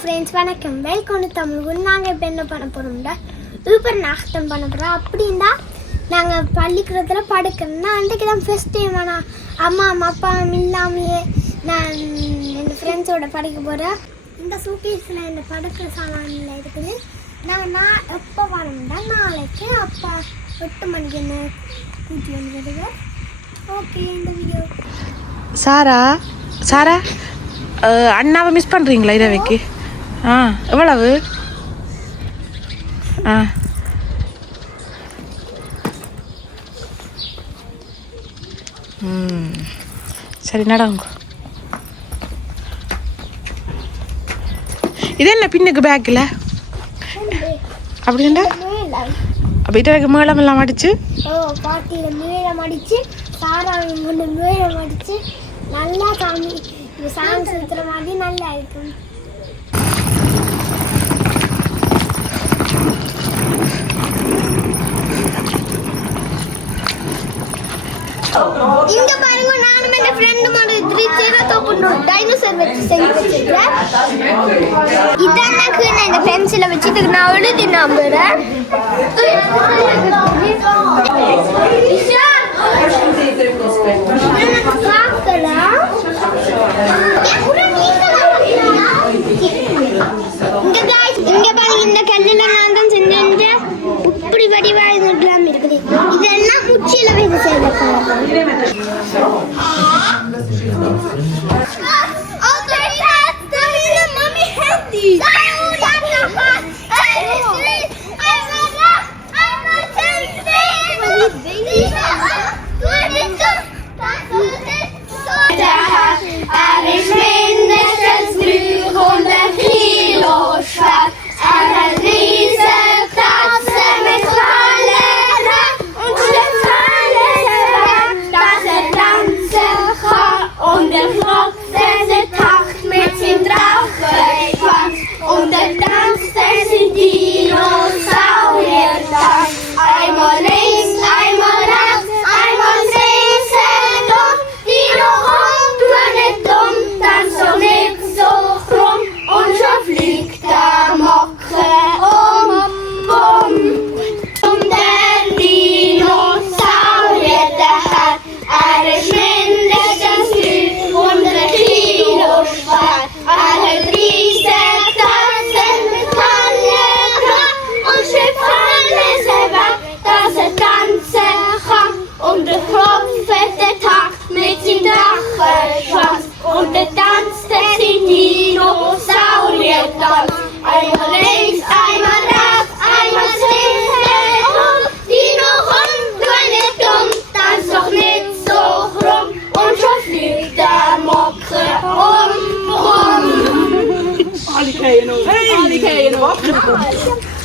Friends வணக்கம். Welcome to Tamil நாங்கள் இப்போ என்ன பண்ண போகிறோம்டா ஊபர் நாகத்தம் பண்ண போகிறோம் அப்படின்னா நாங்கள் பள்ளிக்கூடத்தில் படுக்கணும்னா அன்றைக்கு தான் ஃபஸ்ட் டைம் ஆனால் அம்மா அம்மா அப்பா இல்லாமையே நான் என் ஃப்ரெண்ட்ஸோட படிக்க போகிறேன் இந்த சூக்கேஸில் இந்த படுக்கிற சாமானில் இருக்குது. நான் நான் எப்போ வரணும்டா நாளைக்கு அப்பா எட்டு மணிக்கு என்ன கூட்டி வந்து ஓகே இந்த வீடியோ சாரா சாரா அண்ணாவை மிஸ் பண்ணுறீங்களா இரவைக்கு? ஆ எவ்வளவு? ஆ. ம் சரி நடங்க இது என்ன பின்னுக்கு பேக்கில்? அப்படின்டா அப்படி எனக்கு மேளம் எல்லாம் அடிச்சு? ஓ பாட்டியில் மீளம் அடித்து சாராவையும் கொண்டு மீளம் அடித்து நல்லா சாமி சாமி சுற்றுற மாதிரி நல்லா இருக்கும். இங்க பாருங்க நானும் என் ஃப்ரெண்டும் ஒரு த்ரீ டைனோசர் வச்சு செஞ்சு வச்சிருக்கேன் இதான் நான் இந்த பென்சிலை வச்சு நான் எழுதி நம்புறேன். இங்க பாருங்க இந்த கல்லுல நான் தான் செஞ்சேன். இப்படி வடிவா 我们今天的。啊？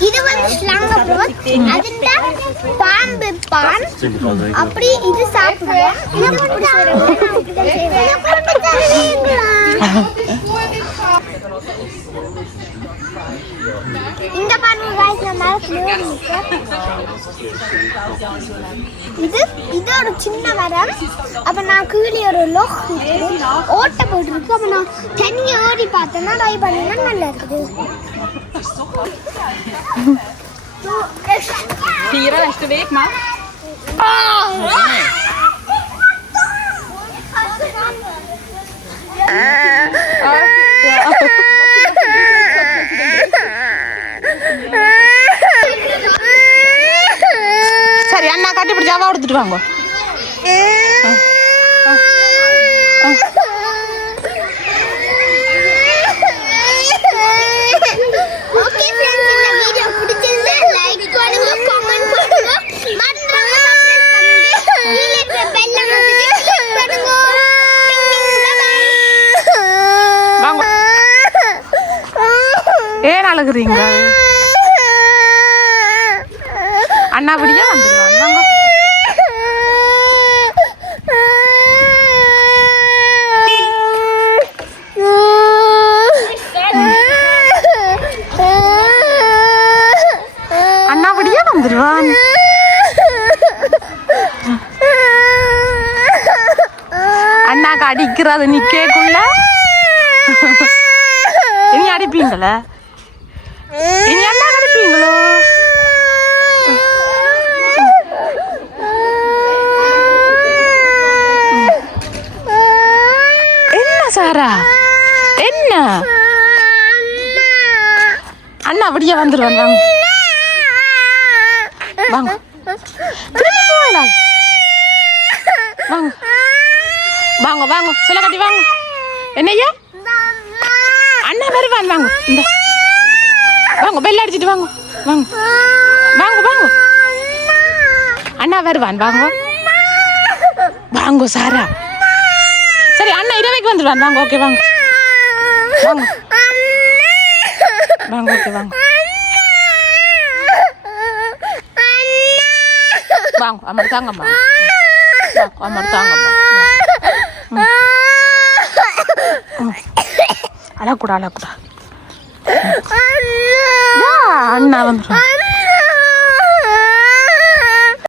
இது வந்து ஸ்லாங்க ப்ரோட் அதுல பாம்பு பான். அப்படி இது சாப்பிடுவோம் இது மட்டும் இங்க பாருங்க guys நான் மேல floor நிக்கிறேன். இது இது ஒரு சின்ன மரம் அப்ப நான் கீழே ஒரு லோக் ஓட்டை போட்டிருக்கு அப்ப நான் தனியா ஓடி பார்த்தேன்னா ட்ரை பண்ணா நல்லா இருக்குது Fyra nästa vek, man. சரி டிங் பை வாங்க ஏன் அழுகுறீங்க அண்ணா அப்படியே வந்துடுவாங்க அப்படியே வந்துடுவான் அண்ணாக்கு அடிக்கிறது நிக்கக்குள்ள இனி அடிப்பீங்கள? இனி அண்ணா அடிப்பீங்களோ? என்ன சாரா? என்ன? அண்ணா அப்படியே வந்துருவான். வாங்க. வாங்க. திரும்பி போகலாம் வாங்க. வாங்க வாங்க. சில கட்டி வாங்க. என்னய்யா? அண்ணா வருவான் வாங்க இந்த. வாங்க பெல் அடிச்சிட்டு வாங்க. வாங்க. வாங்க வாங்க. அண்ணா வருவான் வாங்க வாங்க. சாரா. சரி அண்ணா இரவைக்கு வந்துடுவான் வாங்க ஓகே வாங்க. வாங்க. வாங்க ஓகே வாங்க. வாங்க அமர் தாங்கம்மா வாங்க தாங்கம்மா அழக்கூடா அழக்கூடா அண்ணா வந்துடும்